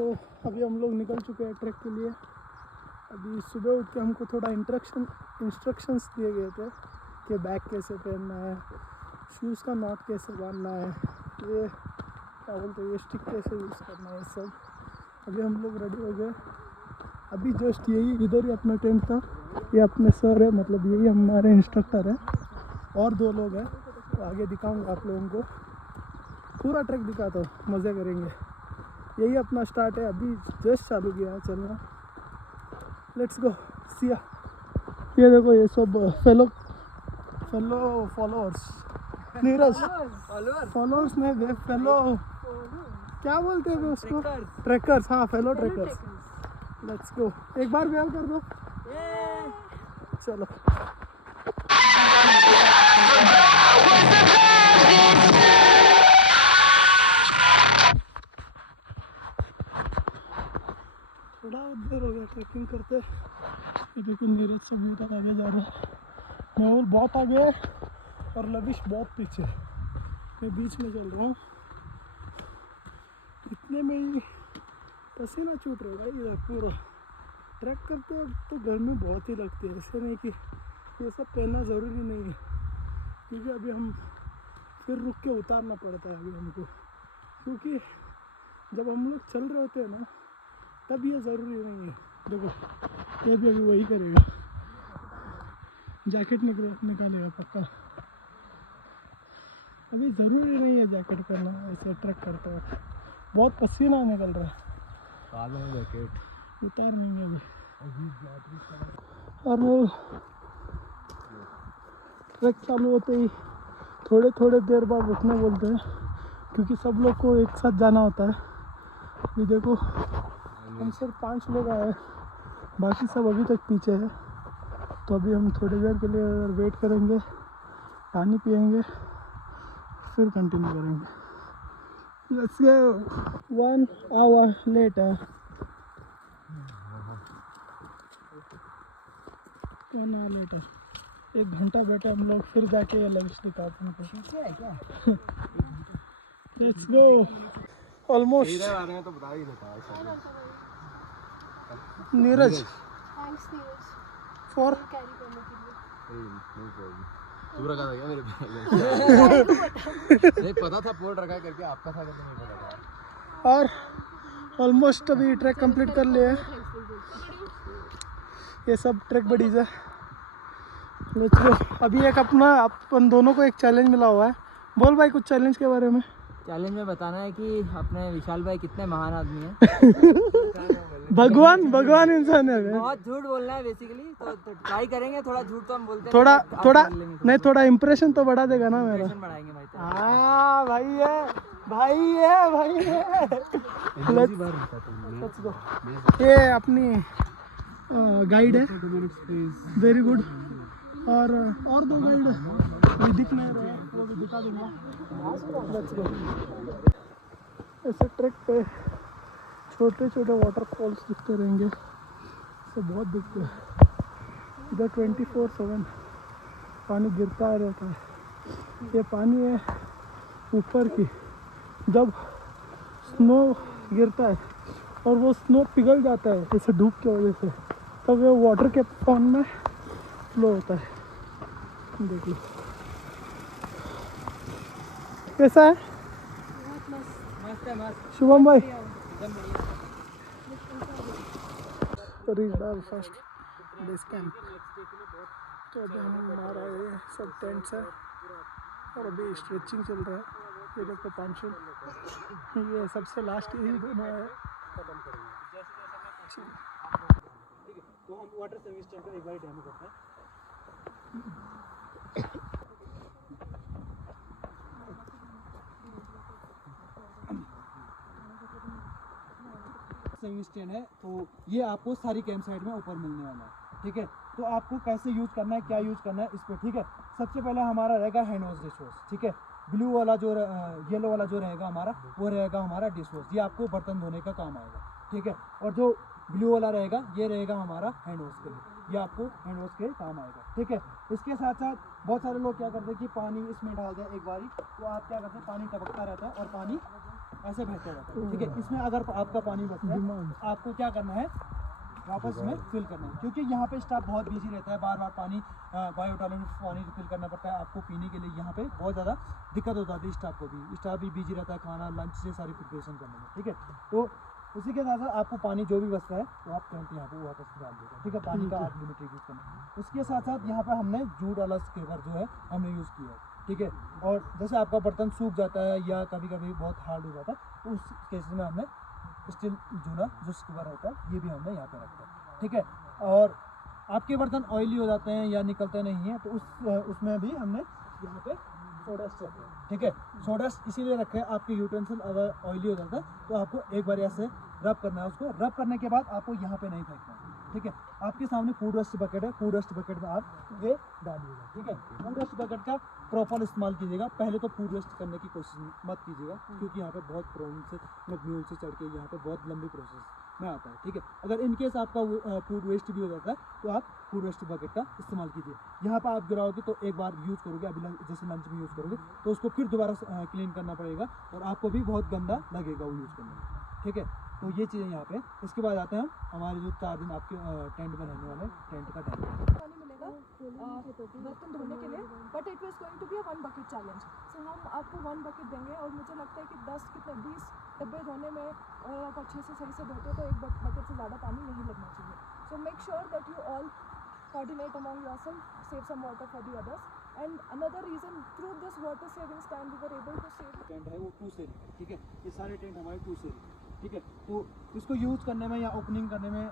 तो अभी हम लोग निकल चुके हैं ट्रैक के लिए। अभी सुबह उठ के हमको थोड़ा इंस्ट्रक्शंस दिए गए थे कि बैग कैसे पहनना है, शूज़ का नॉट कैसे बांधना है, ये क्या बोलते हैं, ये स्टिक कैसे यूज़ करना है, सब। अभी हम लोग रेडी हो गए। अभी जस्ट यही इधर ही अपना टेंट था, ये अपने सर है, मतलब यही हमारे इंस्ट्रक्टर है, और 2 लोग हैं। तो आगे दिखाऊंगा आप लोगों को, पूरा ट्रैक दिखाता हूँ, मज़े करेंगे। यही अपना स्टार्ट है, अभी जस्ट चालू किया है चलना। Let's go, Siya. ये देखो, ये सब फेलो फॉलोअर्स, नीरज फॉलोअर्स नहीं दे, फेलो क्या बोलते हैं उसको, ट्रैकर्स। हाँ, फेलो ट्रैकर्स। लेट्स गो, एक बार वेव कर दो, चलो। थोड़ा देर हो गया ट्रैकिंग करते। ये देखो, नीरज से बहुत आगे जा रहा है, मेहुल बहुत आगे है और लविश बहुत पीछे। मैं बीच में चल रहा हूँ। इतने में ही पसीना छूट रहा है इधर पूरा। ट्रैक करते हो तो गर्मी बहुत ही लगती है, ऐसे नहीं कि ये सब पहनना ज़रूरी नहीं है, क्योंकि अभी हम फिर रुक के उतारना पड़ता है अभी हमको, क्योंकि जब हम लोग चल रहे होते हैं ना, तब ये ज़रूरी नहीं है। देखो, ये भी अभी वही करेगा, जैकेट निकालेगा पक्का। अभी ज़रूरी नहीं है जैकेट पहनना, ऐसे ट्रैक करता है। बहुत पसीना निकल रहा है, जैकेट उतार नहीं अभी। और ट्रैक चालू होते ही थोड़े थोड़े देर बाद रुकने बोलते हैं, क्योंकि सब लोग को एक साथ जाना होता है। ये देखो, हम सिर्फ 5 लोग आए, बाकी सब अभी तक पीछे है। तो अभी हम थोड़ी देर के लिए वेट करेंगे, पानी पिएंगे, फिर कंटिन्यू करेंगे। Let's go. 1 hour later, 1 hour later, 1 घंटा बैठे हम लोग, फिर जाके लंच दिखाते हैं क्या। Let's go. ऑलमोस्ट। तो बता ही देता नीरज फॉर पूरा का था मेरे नहीं पता था, पोर्ट रखा करके आपका था करके नहीं पता। और ऑलमोस्ट अभी ट्रैक कंप्लीट कर लिया है। ये सब ट्रैक बडीज है। Let's go. अभी एक अपन दोनों को एक चैलेंज मिला हुआ है। बोल भाई कुछ चैलेंज के बारे में। चैलेंज में बताना है कि अपने विशाल भाई कितने महान आदमी हैं। भगवान इंसान है। बहुत झूठ बोलना है बेसिकली, तो ट्राई करेंगे। थोड़ा झूठ तो हम बोलते हैं, थोड़ा नहीं, थोड़ा इंप्रेशन तो बढ़ा देगा ना मेरा। बढ़ाएंगे भाई। हाँ भाई है। Let's go. ये अपनी गाइड है, वेरी गुड। और 2 गाइड अभी दिख नहीं रहे, वो भी दिखा दूंगा। Let's go. ऐसे ट्रैक पे छोटे छोटे वाटरफॉल्स दिखते रहेंगे, सब बहुत दिखते हैं। इधर 24/7 पानी गिरता रहता है। ये पानी है ऊपर की, जब स्नो गिरता है और वो स्नो पिघल जाता है जैसे धूप की वजह से, तब वो वाटर के फॉर्म में फ्लो होता है। देखिए कैसा है। मस्त। शुभम भाई, reach our first base camp. तो अभी हमारा ये सब टेंट्स है और अभी स्ट्रेचिंग चल रहा है। ये देखो पांचुल, ये सबसे लास्ट यही दोनों है। तो हम वाटर सर्विस टैंक एक बार डेमो करते हैं। सर्विस स्टैंड है, तो ये आपको सारी कैंप साइट में ऊपर मिलने वाला है। ठीक है, तो आपको कैसे यूज़ करना है, क्या यूज़ करना है इस पर। ठीक है, सबसे पहले हमारा रहेगा हैंड वॉश डिश वॉश। ठीक है, ब्लू वाला जो येलो वाला जो रहेगा हमारा, वो रहेगा हमारा डिश वॉश। ये आपको बर्तन धोने का काम आएगा। ठीक है, और जो ब्लू वाला रहेगा ये रहेगा हमारा हैंड वॉश के लिए, ये आपको हैंड वॉश के काम आएगा। ठीक है, इसके साथ साथ बहुत सारे लोग क्या करते हैं कि पानी इसमें डाल दें एक बारी, तो आप क्या करते हैं, पानी टपकता रहता है और पानी ऐसे बहता रहता है, ठीक है। इसमें अगर आपका पानी बचता है तो आपको क्या करना है, वापस में फिल करना है, क्योंकि यहाँ पे स्टाफ बहुत बिजी रहता है, बार बार पानी बायो टॉयलेट में पानी रिफिल करना पड़ता है आपको पीने के लिए। यहाँ पे बहुत ज़्यादा दिक्कत हो जाती है स्टाफ को भी, स्टाफ भी बिजी रहता है खाना लंच से सारी प्रिपरेशन करने में, ठीक है। तो उसी के साथ साथ आपको पानी जो भी बचता है तो आप टेंट यहाँ पे वापस डाल देगा, ठीक है। पानी का आप लिमिटेड यूज़ करना। उसके साथ साथ यहाँ पे हमने जूट वाला स्केवर जो है हमने यूज़ किया है, ठीक है। और जैसे आपका बर्तन सूख जाता है या कभी कभी बहुत हार्ड हो जाता है तो उस केस में हमने स्टील जूना जो स्केवर होता है ये भी हमने यहाँ पे रखा है, ठीक है। और आपके बर्तन ऑयली हो जाते हैं या निकलते नहीं हैं तो उसमें भी हमने यहाँ पे सोडस्ट रखा है, ठीक है। सोडस्ट इसीलिए रखा है, आपके यूटेंसिल अगर ऑयली हो जाता है तो आपको एक बार ऐसे रब करना है, उसको रब करने के बाद आपको यहाँ पे नहीं फेंकना है, ठीक है। आपके सामने फूड वेस्ट बकेट है, फूड वेस्ट बकेट में आप ये डालिएगा, ठीक है। फूड वेस्ट बकेट का प्रॉपर इस्तेमाल कीजिएगा, पहले तो फूड वेस्ट करने की कोशिश मत कीजिएगा, क्योंकि यहाँ पे बहुत प्रॉब्लम से म्यूल से चढ़ के यहाँ पे बहुत लंबी प्रोसेस में आता है, ठीक है। अगर इन केस आपका फूड वेस्ट भी हो जाता है तो आप फूड वेस्ट बकेट का इस्तेमाल कीजिए। यहाँ पर आप गिराओगे तो एक बार यूज़ करोगे, अभी जैसे लंच में यूज़ करोगे तो उसको फिर दोबारा क्लीन करना पड़ेगा और आपको भी बहुत गंदा लगेगा वो यूज़ करने में, ठीक है। तो ये चीज़ें यहाँ पे। इसके बाद आते हैं हम हमारे जो 4 दिन आपके टेंट में रहने वाले टेंट का टाइम पानी मिलेगा बर्तन धोने के लिए, but it was going to be a 1 bucket challenge. So हम आपको 1 बकेट देंगे और मुझे लगता है कि 20 डब्बे धोने में और आप अच्छे से सही से धोते हो तो 1 बकेट से ज़्यादा पानी नहीं लगना चाहिए। So make sure that you all coordinate among yourself, save some water for the others. And another reason, through this water saving stand we were able to save tent है वो 2 सेल, ठीक है। ये सारे टेंट हमारे 2 cell, ठीक है। तो इसको यूज़ करने में या ओपनिंग करने में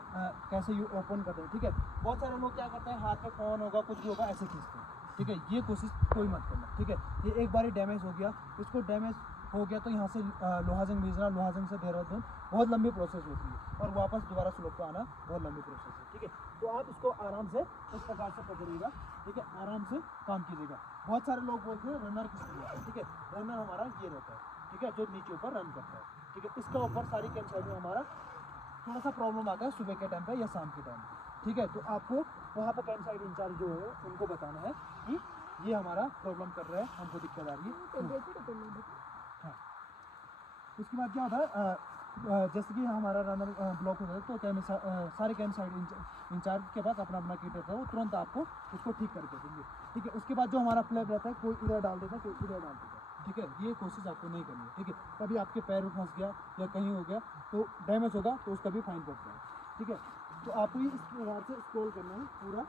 कैसे ओपन करते हैं, ठीक है। बहुत सारे लोग क्या करते हैं, हाथ में फ़ोन होगा कुछ भी होगा ऐसे खींचते हैं, ठीक है। ये कोशिश कोई मत करना, ठीक है। ये एक बार डैमेज हो गया, इसको डैमेज हो गया तो यहाँ से लोहाजंग भेजना, लोहाजंग से देहरादून बहुत लंबी प्रोसेस होती है और वापस दोबारा स्लोप पे आना बहुत लंबी प्रोसेस है, ठीक है। तो आप इसको आराम से इस प्रकार से पकड़िएगा, ठीक है। आराम से काम कीजिएगा। बहुत सारे लोग बोलते हैं रनर किस लिए, ठीक है। रनर हमारा ये रहता है, ठीक है, जो नीचे ऊपर रन करता है, ठीक है। इसका ऊपर सारी कैंप साइड में हमारा थोड़ा सा प्रॉब्लम आता है सुबह के टाइम पे या शाम के टाइम पे, ठीक है। तो आपको वहाँ पर कैंप साइड इंचार्ज जो है उनको बताना है कि ये हमारा प्रॉब्लम कर रहा है, हमको दिक्कत आ रही है। हाँ, उसके बाद क्या होता है, जैसे कि हमारा रनर ब्लॉक होता है तो सारे कैंप साइड इंचार्ज के पास अपना अपना किट रहता है, वो तुरंत आपको उसको ठीक करके देंगे, ठीक है। उसके बाद जो हमारा फ्लैग रहता है कोई इधर डाल देता है कोई इधर डाल देता है, ठीक है। ये कोशिश आपको नहीं करनी है, ठीक है। कभी आपके पैर में फंस गया या कहीं हो गया तो डैमेज होगा तो उसका भी फाइन पड़ता है, ठीक है। तो आपको इस प्रकार से स्क्रॉल करना है पूरा,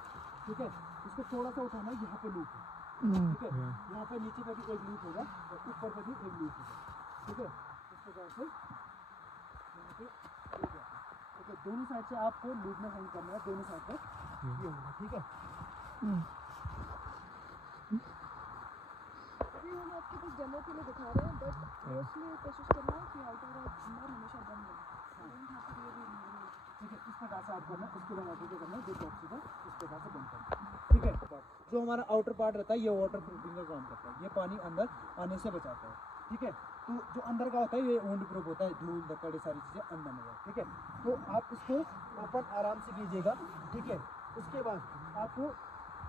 ठीक है। इसको थोड़ा सा उठाना है, यहाँ पे लूप है, ठीक है। यहाँ पे नीचे पे भी एक लूप होगा और ऊपर पे भी एक लूप होगा, ठीक है। इस प्रकार से यहाँ पे लूप है, ठीक है। दोनों साइड से आपको लूप में हैंग करना है, दोनों साइड पे ये होगा, ठीक है। अभी हम आपके पास डेमो के लिए दिखा रहे हैं, बट मोस्टली कोशिश करना है कि आउटर और अंदर हमेशा बंद हो, ठीक है। इस प्रकार से आप करना है, उसके बाद आपको क्या करना है, जो टॉक्सिक है इस प्रकार से बंद करना है, ठीक है। जो हमारा आउटर पार्ट रहता है ये वाटर प्रूफिंग का काम करता है, ये पानी अंदर आने से बचाता है, ठीक है। तो जो अंदर का होता है ये वुंड प्रूफ होता है, धूल धक्कड़ ये सारी चीज़ें अंदर में, ठीक है। तो आप इसको ओपन आराम से कीजिएगा, ठीक है। उसके बाद आपको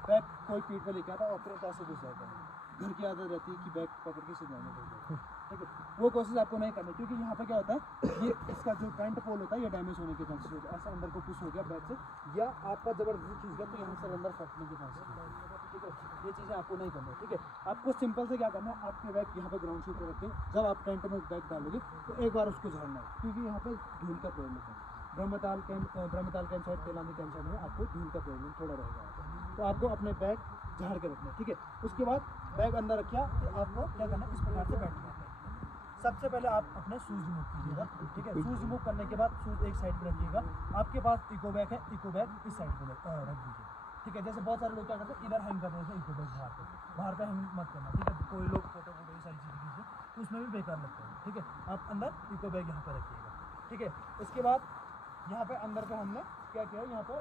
बैग कोई पीठ पे लेके आता है और तुरंत ऐसे घुस जाता है, घर की आदत रहती है कि बैग पकड़ के सीधे जाने देते हैं, ठीक है। वो कोशिश आपको नहीं करनी, क्योंकि यहाँ पे क्या होता है, ये इसका जो टेंट पोल होता है ये डैमेज होने के चांसेस होते हैं। ऐसा अंदर को पुश हो गया बैग से या आपका जबरदस्ती खींच गया तो यहाँ से अंदर फटने के चांसेस होते हैं, ठीक है। ये चीज़ें आपको नहीं करनी, ठीक है। आपको सिंपल से क्या करना है, आपके बैग यहाँ पे ग्राउंड शीट पर रखें, जब आप टेंट में बैग डालोगे तो एक बार उसको झाड़ना है, क्योंकि यहाँ पे धूल का प्रॉब्लम है। ब्रह्मताल कैंप साइड, तेलानी कैंप साइड में आपको धूल का प्रॉब्लम थोड़ा रहेगा, तो आपको अपने बैग झाड़ के रखना है, ठीक है। उसके बाद बैग अंदर रखिए तो आपको क्या करना है, इस प्रकार से बैठना है। सबसे पहले आप अपने शूज़ रिमूव कीजिएगा, ठीक है। शूज़ रिमूव करने के बाद शूज़ एक साइड पर रखिएगा। आपके पास इको बैग है, इको बैग इस साइड पर रख दीजिए, ठीक है। जैसे बहुत सारे लोग क्या करते हैं इधर हैंग कर देते हैं इको बैग, बाहर पे हैंग मत करना, ठीक है। कोई लोग फोटो वोटो ये सारी चीज़ें खींचते तो उसमें भी बेकार लगता है, ठीक है। आप अंदर इको बैग यहाँ पर रखिएगा, ठीक है। इसके बाद यहाँ पे अंदर पे हमने क्या किया, यहाँ पे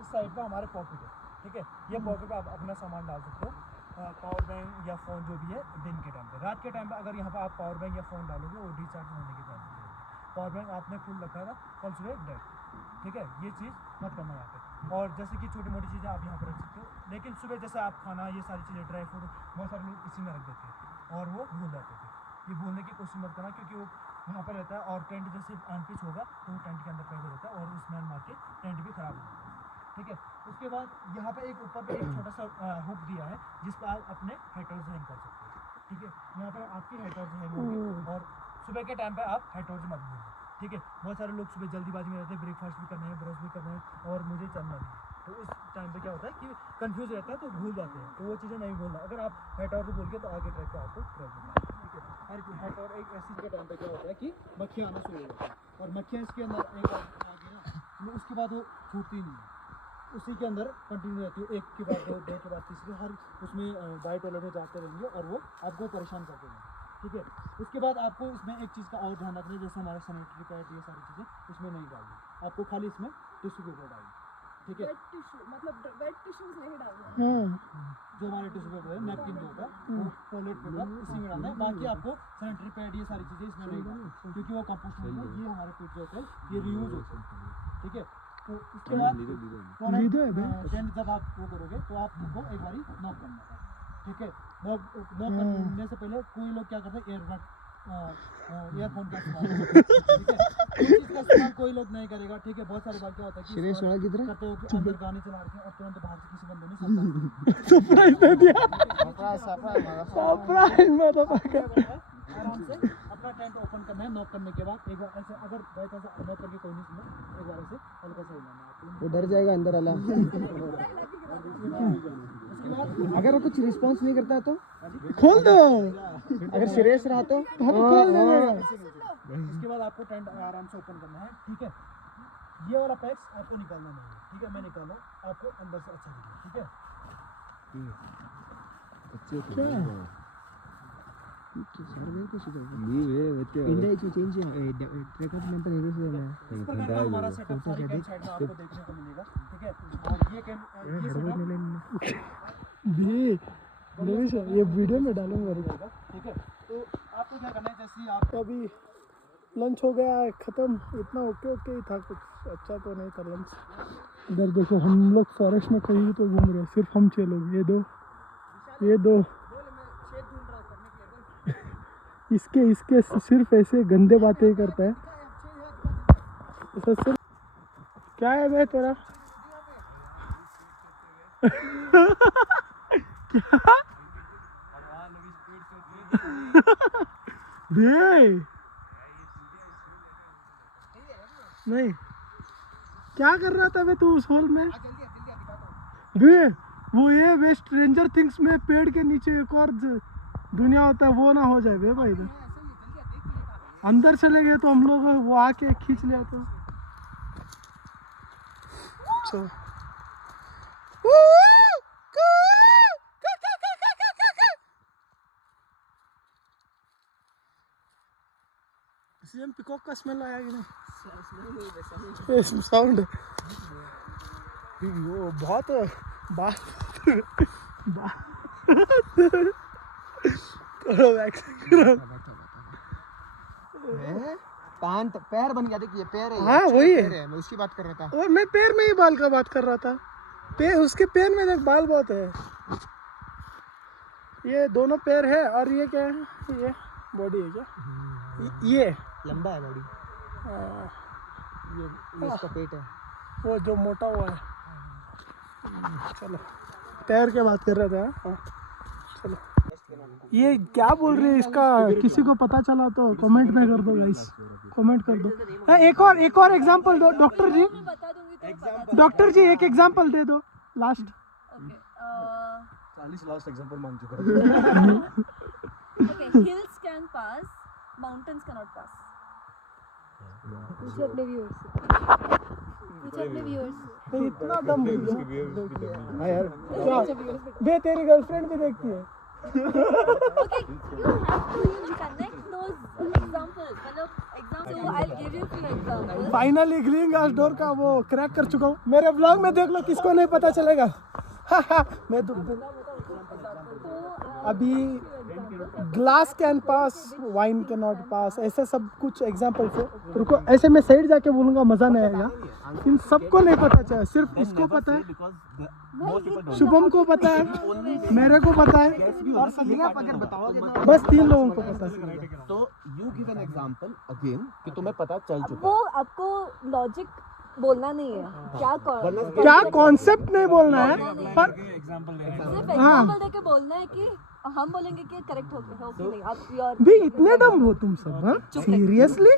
इस साइड पे हमारे पॉकेट है, ठीक है। ये पॉकेट पे आप अपना सामान डाल सकते हो, पावर बैंक या फ़ोन जो भी है दिन के टाइम पे। रात के टाइम पे अगर यहाँ पे आप पावर बैंक या फ़ोन डालोगे वो डिस्चार्ज होने के चांसेस है। पावर बैंक आपने फुल रखा था, कल सुबह डेड, ठीक है। ये चीज़ मत करना यहाँ पे। और जैसे कि छोटी मोटी चीज़ें आप यहाँ पर रख सकते हो, लेकिन सुबह जैसे आप खाना ये सारी चीज़ें ड्राई फ्रूट बहुत सारे लोग इसी में रख देते हैं और वो भूल जाते थे। ये भूलने की कोशिश मत करना, क्योंकि वो यहाँ पर रहता है, और टेंट जैसे अनपिच होगा तो वो टेंट के अंदर पैदा रहता है और उसमें मार के टेंट भी खराब होता है। ठीक है, उसके बाद यहाँ पे एक ऊपर पे एक छोटा सा हुक दिया है जिस पर आप अपने हेडर्स हैंग कर सकते हैं। ठीक है, यहाँ पे आपकी हेडर्स हैंग होंगे और सुबह के टाइम पे आप हेडर्स मत भूलना। ठीक है, बहुत सारे लोग सुबह जल्दीबाजी में रहते हैं, ब्रेकफास्ट भी करना है, ब्रश भी करना है और मुझे चलना भी है, तो उस टाइम पे क्या होता है कि कंफ्यूज रहता है तो भूल जाते हैं, तो वो चीज़ें नहीं भूलना। अगर आप हेडर्स बोल के तो आगे ट्रैक पे आपको प्रॉब्लम है। ठीक है, हर हेड और एक ऐसी के टाइम पे क्या होता है कि मक्खियाँ आना शुरू हो जाती है और मक्खियाँ इसके अंदर एक बार आ गई ना तो उसके बाद वो छूटती नहीं है, उसी के अंदर कंटिन्यू रहती है, एक के बाद दो, दो के बाद तीसरी, हर उसमें बाई टॉयलेट में जाते रहेंगे और वो आपको परेशान करते रहेंगे। ठीक है, उसके बाद आपको इसमें एक चीज़ का और ध्यान रखना है, जैसे हमारा सैनिटरी पैड ये सारी चीज़ें इसमें नहीं डालनी, आपको खाली इसमें टिश्यू पेपर डालना। ठीक है, वेट टिश्यू मतलब वेट टिश्यूज नहीं डालना। जो हमारे टिश्यू पेपर है, नैपकिन जो होता है वो टॉयलेट पेपर इसी में डालना है, बाकी आपको सैनिटरी पैड ये सारी चीज़ें इसमें नहीं डालनी क्योंकि वो कंपोस्ट नहीं है, ये हमारे पेट जो होता है ये रियूज होता है। ठीक है, तो इसके बाद टेंट जब आप वो करोगे तो आपको एक बारी नॉक करना है। ठीक है, नॉक करने से पहले कोई लोग क्या करते हैं ईयरफोन का इस्तेमाल करते हैं। ठीक है, उस चीज़ का इस्तेमाल कोई लोग नहीं करेगा। ठीक है, बहुत सारी बार क्या होता है कि करते हो कि अंदर गाने चला रखे हैं और तुरंत बाहर से किसी बंदे ने सरप्राइज दे दिया, आराम से अपना टेंट ओपन करना है। नॉक करने के बाद एक बार ऐसे, अगर बाई चांस नॉक करके कोई नहीं सुना, एक बार ऐसे हल्का सा हिलाना है, वो डर जाएगा अंदर वाला। अगर वो कुछ रिस्पॉन्स नहीं करता है तो खोल दो, अगर सीरियस रहा तो खोल देगा। इसके बाद आपको टेंट आराम से ओपन करना है। ठीक है, ये वाला पैक्स आपको निकालना नहीं है। ठीक है, मैं निकाला आपको अंदर से अच्छा दिखेगा। ठीक है, India is change track of number area से है। इस प्रकार का हमारा सेटअप सारी कैंप साइड में आपको देखने को मिलेगा। ठीक है, और ये कैंप ये सेटअप ये वीडियो में डालूंगा। ठीक है, तो आपको क्या करना है, जैसे ही आप अभी लंच हो गया है ख़त्म, इतना ओके ओके ही था, कुछ अच्छा तो नहीं था लंच। इधर देखो हम लोग फॉरेस्ट में कहीं तो घूम रहे हैं, सिर्फ हम 6 लोग, ये दो इसके सिर्फ ऐसे गंदे बातें ही करता है। ऐसा सिर्फ क्या है बे तेरा बे नहीं, क्या कर रहा था बे तू उस होल में बे? वो ये वे स्ट्रेंजर थिंग्स में पेड़ के नीचे एक और दुनिया होता है, वो ना हो जाए बे भाई। इधर अंदर चले गए तो हम लोग वो आके खींच लिया तो चलो। सीएम पिकॉक का स्मेल आया कि नहीं? साउंड वो बहुत बात पैर बन गया, देखिए पैर है। हाँ वही है, मैं उसकी बात कर रहा था। और मैं पैर में ही बाल का बात कर रहा था। उसके पैर में देख बाल बहुत है। ये दोनों पैर है और ये क्या है, ये बॉडी है क्या? ये लंबा है बॉडी, ये इसका पेट है, वो जो मोटा हुआ है। चलो पैर के बात कर रहे थे। हाँ चलो, ये क्या बोल रहे हैं इसका किसी को पता चला तो कमेंट में कर दो गाइस, कमेंट कर दो। एक और एग्जांपल दो डॉक्टर जी, बता दूंगी तो बता दूंगी। डॉक्टर जी एक एग्जांपल दे दो लास्ट। 40 लास्ट एग्जांपल मांग चुका है। Okay, hills can pass, mountains cannot pass. पूछो अपने व्यूअर्स से, इतना दम हाँ यार, क्या बे तेरी गर्लफ्रेंड भी देखती है? Okay, you have to connect those examples. मतलब examples, so I'll give you few examples. Finally green घास डोर का वो क्रैक कर चुका हूँ। मेरे ब्लॉग में देख लो, किसको नहीं पता चलेगा। मैं तो अभी glass can pass wine can not pass, ऐसे सब कुछ एग्जाम्पल से। रुको, ऐसे मैं साइड जाके बोलूँगा, मज़ा नहीं आएगा। इन सबको नहीं पता चला, सिर्फ इसको पता है, शुभम को पता है, मेरे को पता है, और सभी आप अगर बताओगे तो बस 3 लोगों को पता है। तो you give an example again कि तुम्हें पता चल चुका वो आपको लॉजिक बोलना नहीं है, क्या कॉन्सेप्ट नहीं बोलना है, पर सिर्फ एग्जांपल देके बोलना है कि हम बोलेंगे कि करेक्ट हो कि नहीं। आप योर भी इतने डम हो तुम सब, हाँ? सीरियसली?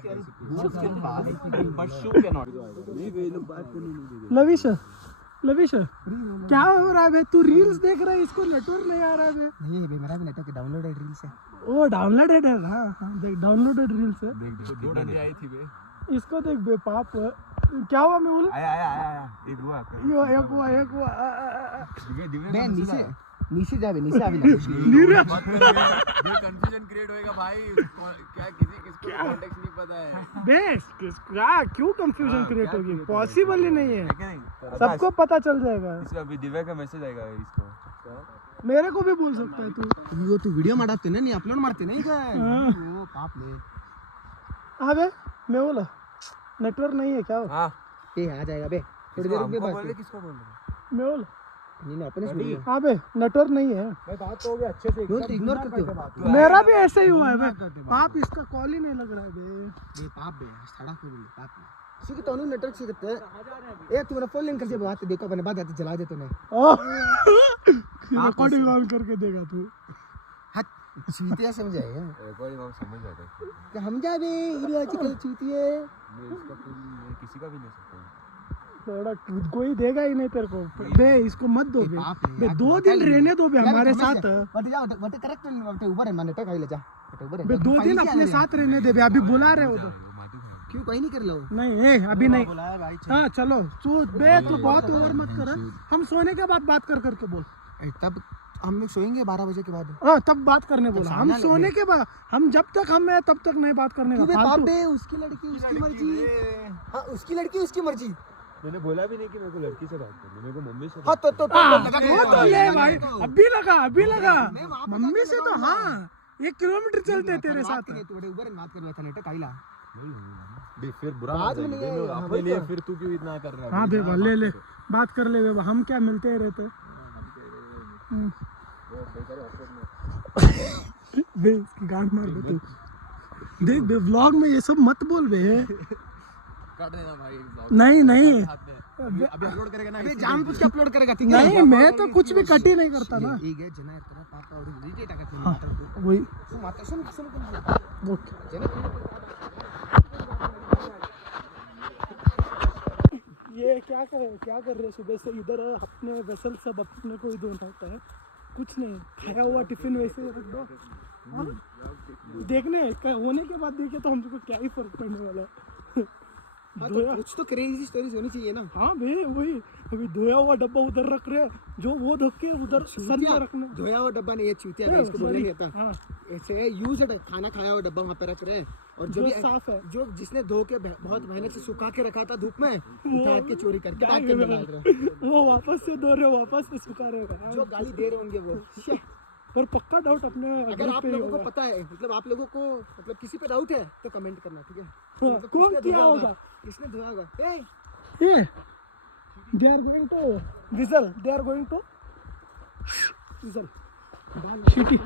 लविश क्या हो रहा है बे? तू रील्स देख रहा है, इसको नेटवर्क नहीं आ रहा है बे? नहीं है बे, मेरा भी नेटवर्क डाउनलोडेड रील्स है। ओ डाउनलोडेड है, हाँ हाँ देख, डाउनलोडेड रील्स है। आई थी बे। इसको देख बे, पाप क्या हुआ मेहुल? आया एक हुआ एक हुआ बे नीचे जा बे, नीचे आ बे। नीरज कंफ्यूजन क्रिएट होएगा भाई, क्या किसको कॉन्टेक्स्ट नहीं पता है बेस क्या, क्यों कंफ्यूजन क्रिएट होगी? पॉसिबल ही नहीं है, क्या नहीं? सबको पता चल जाएगा। इसको अभी दिव्या का मैसेज आएगा इसको। मेरे को भी बोल सकता है तू। तू वीडियो ಮಾಡಾಕ್ತಿ नहीं अपलोड ಮಾಡ್ತಿ नहीं क्या? ओ पाप ले। अबे मेहुल नेटवर्क नहीं है क्या? हां ए आ जाएगा बे, थोड़ी देर रुक बे। बात किसको बोल रहे मेहुल नहीं अपने सुन लिया हाँ बे, नेटवर्क नहीं है। भाई बात तो हो गया अच्छे से, क्यों तो इग्नोर करते हो? मेरा भी ऐसे ही हुआ है बे, पाप इसका कॉल ही नहीं लग रहा है बे। बे पाप बे सड़ा को बोले पाप ಸಿಗುತ್ತೆ ಅವನು ನೆಟ್ವರ್ಕ್ ಸಿಗುತ್ತೆ ಏ तुम्हारा फोन लिंक कर से बात देखो अपने बाद आते जला दे तूने रिकॉर्डिंग ऑन करके देगा तू। हाथ चूतिया समझाएगा रिकॉर्डिंग हम समझ जाते हैं कि हम जा बे इलॉजिकल चूतिए। मैं इसका मैं किसी का भी ले सकता हूं। थोड़ा कोई देगा ही नहीं तेरे को बे, इसको मत दो बे, बाप रे, बे यार, 2 दिन रहने दो बे हमारे साथ। बट जा बट करेक्ट बट ऊपर है माने टक आइले जा बट ऊपर बे 2 दिन अपने साथ रहने दे बे, अभी बुला रहे हो तो। क्यों कहीं नहीं कर लो? नहीं ए अभी नहीं, हाँ चलो सो बे, तू बहुत ओवर मत कर। हम सोने के बाद बात कर करके बोल। तब हम लोग सोएंगे 12 बजे के बाद। हाँ तब बात करने बोला, हम सोने के बाद, हम जब तक हम है तब तक नहीं बात करने का। बाप बे उसकी लड़की उसकी मर्जी। हाँ उसकी लड़की उसकी मर्जी। मैंने बोला भी नहीं कि मेरे को लड़की से बात करनी, मेरे को मम्मी से। हाँ तो वो तो ले भाई, अभी लगा मम्मी से तो हाँ 1 किलोमीटर चलते तेरे साथ। थोड़े ऊपर बात कर रहा था नेटा काइला बे फिर बुरा बाद में नहीं है, अपने लिए फिर तू क्यों इतना कर रहा है? हाँ बेबा ले बात कर ले बेबा, हम क्या मिलते ही रहते बे, इसकी गांड मार दे तू। देख बे व्लॉग में ये सब मत बोल बे। काट देना भाई ब्लॉग। नहीं अभी अपलोड करेगा ना, अबे जानबूझ के अपलोड करेगा ठीक है? नहीं, मैं तो कुछ भी कट ही नहीं करता ना। ಈಗ ಜನ ಇರ್ತಾರೆ ಪಾಪ ಅವ್ರಿಗೆ ಇರಿಟೇಟ್ ಆಗತ್ತೆ वही ಸುಮ್ ओके। ये क्या कर रहे सुबह से इधर अपने वेसल सब अपने को ही धोना होता है, कुछ नहीं खाया हुआ टिफिन वैसे रख दो। हाँ? देखने होने के बाद देखे तो हमको क्या ही फर्क पड़ने वाला है। कुछ तो क्रेजी स्टोरीज होनी चाहिए ना। हाँ भे वही, अभी धोया हुआ डब्बा उधर रख रहे, जो वो धो के उधर सन में रखने। धोया हुआ डब्बा नहीं है चूतिया है, इसको बोलने नहीं आता। हाँ ऐसे यूज्ड खाना खाया हुआ डब्बा वहाँ पे रख रहे हैं, और जो भी साफ है, जो जिसने धो के बहुत मेहनत से सुखा के रखा था धूप में, उठा के चोरी करके बैग के अंदर डाल रहे हैं। वो वापस से धो रहे, वापस से सुखा रहे। जो गाली दे रहे होंगे वो। पर पक्का डाउट अपने अगर आप लोगों को पता है, मतलब आप लोगों को मतलब किसी पे डाउट है तो कमेंट करना ठीक है? मतलब कौन किसने किया धोया होगा? किसने धोया होगा? ये they are going to whistle, they are going to whistle shitty।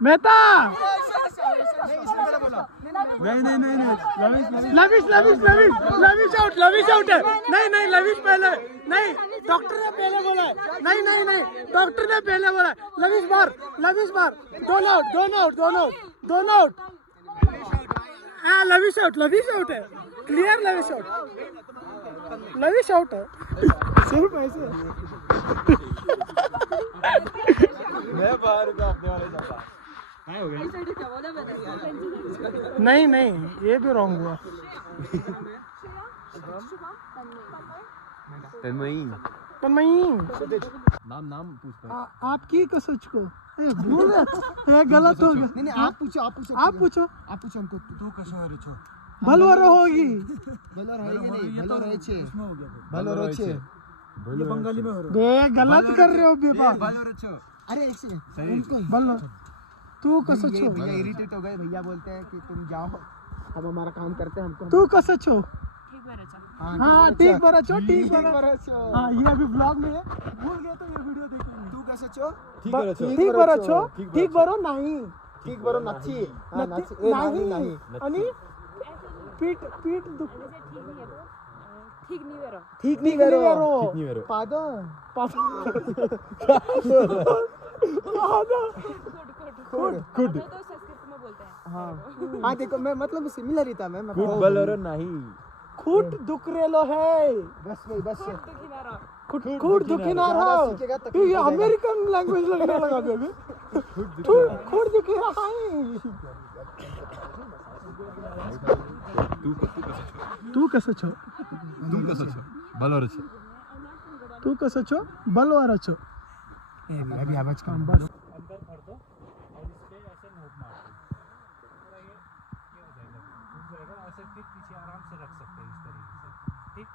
Mehta lavish out है। नहीं लविश पहले, नहीं डॉक्टर ने पहले बोला है, नहीं डॉक्टर ने पहले बोला है। लविश बार दोनों आउट। हाँ लविश आउट है, क्लियर लविश आउट है। सिर्फ ऐसे मैं बाहर का अपने वाले जाता नहीं नहीं, ये भी रॉन्ग हुआ। तन्मयी, नाम पूछ आपकी कसच को भूल गया, ये गलत हो गया। नहीं आप पूछो आप पूछो हमको तू कसं रे छो भलवर होगी। भलो रहेगी नहीं भलो रहे छे इसमें हो गया भलो रहे छे ये बंगाली में हो रहा बे गलत कर रहे हो बेबा। अरे एक सेकंड उनको भलो तू कसच हो, भैया इरिटेट हो गए भैया बोलते हैं कि तुम जाओ हम हमारा काम करते हैं हमको तू कसच हो। हाँ ठीक बरा छो, ठीक बरा। बरछो हाँ ये अभी ब्लॉग में है, भूल गया तो ये वीडियो देखेंगे। तू कैसे छो ठीक बरा छो, ठीक बरो नाही, ठीक बरो नाची हां नाची ए नाही नाही आणि पीठ दुख ठीक नहीं करो। ठीक नहीं करो पादो खुद तो संस्कृत में बोलते हैं। हाँ हाँ देखो मैं मतलब सिमिलर ही था मैं नहीं खूट दुख रेलो है, बस वही बस खूट दुखी ना रहो। सीखेगा तो ये अमेरिकन लैंग्वेज लगने लगा बेबी। खूट दुखी रहा है। तू कसं छो, तुम कसं छो बलोर छो तू कसं छो बलवार छो। अभी आवाज कम बस अंदर भर दो और इस पे ऐसे नोट मार दो, पूरा ये हो जाएगा, टूट जाएगा। ऐसे फिर पीछे आराम से रख सकते हैं इस तरीके से, ठीक।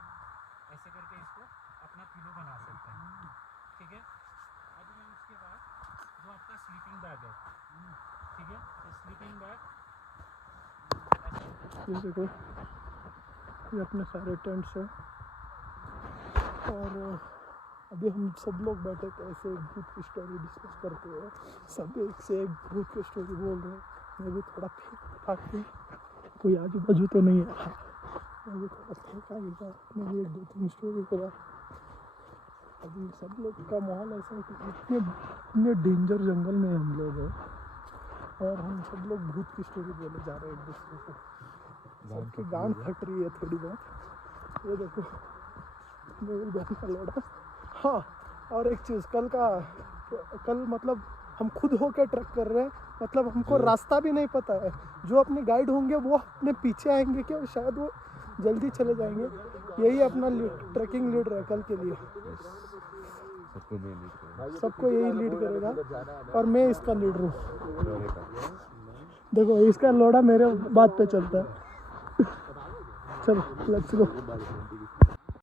ऐसे करके इसको अपना पिलो बना सकते हैं, ठीक है। अभी मैं उसके बाद जो आपका स्लीपिंग बैग है, ठीक है, ये स्लीपिंग बैग ये देखो, ये अपने सारे टेंट्स हैं और अभी हम सब लोग बैठे थे ऐसे भूत की स्टोरी डिस्कस करते हैं। सब एक से एक भूत की स्टोरी बोल रहे हैं। मैं भी थोड़ा फेंक के, कोई आजू बाजू तो नहीं है, मैं भी थोड़ा फेंका ही था। मैं भी 1-2-3 स्टोरी बोला। अभी सब लोग का माहौल ऐसा है कि इतने डेंजर जंगल में हम लोग हैं और हम सब लोग भूत की स्टोरी बोले जा रहे हैं एक दूसरे को। सबकी गांड फट रही है थोड़ी बहुत। ये देखो मेरी बहन का लोड़ा। हाँ और एक चीज़, कल मतलब हम खुद होके ट्रैक कर रहे हैं, मतलब हमको रास्ता भी नहीं पता है। जो अपने गाइड होंगे वो अपने पीछे आएंगे क्या, शायद वो जल्दी चले जाएंगे। यही अपना ट्रैकिंग लीडर है कल के लिए, सबको यही लीड करेगा और मैं इसका लीडर हूँ। देखो इसका लोड़ा मेरे बात पे चलता है। चलो लेट्स गो।